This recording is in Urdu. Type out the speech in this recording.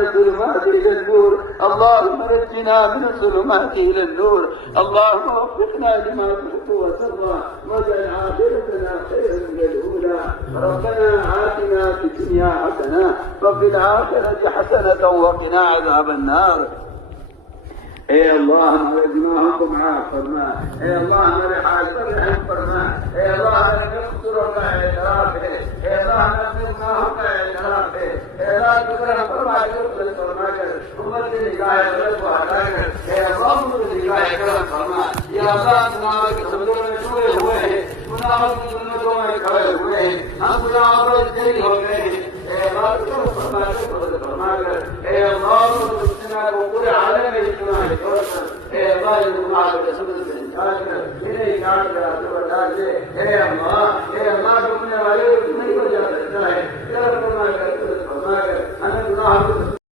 الظلمات إلى النور. اللهم نجنا من الظلمات إلى النور. اللهم وفقنا لما تحب وترضى واجعل عاقبتنا خيرا من الأولى. ربنا آتنا في الدنيا حسنة وفي الآخرة حسنة وقنا عذاب النار. اے اللہ ہمارے گناہوں کو معاف فرما. اے اللہ ہمارے حال پر رحم فرما. اے اللہ ہمارے قصوروں کا اعتراف ہے. اے اللہ ہمارے اپنے گناہوں کا اعتراف ہے. اے اللہ کرم فرما کر امت کی نگاہ غلط کو ہٹا کر اے اللہ امت کی نگاہ کرم فرما. یا اللہ گناہوں کے سمندر میں ڈوبے ہوئے ہیں, گناہوں کی جنتوں میں کھڑے ہوئے ہیں, ہم گناہوں پر جیل ہو گئے ہیں. اے اللہ کرم فرما کر اے اللہ کو پورے عالم میں اجتماع اے اللہ گناہ کے سبب سے نکال کر انہیں کاٹ کر اثر ڈال دے. اے اللہ ڈوبنے والے کو نہیں بچا سکتا ہے. کرم فرما کر ہمیں گناہ کو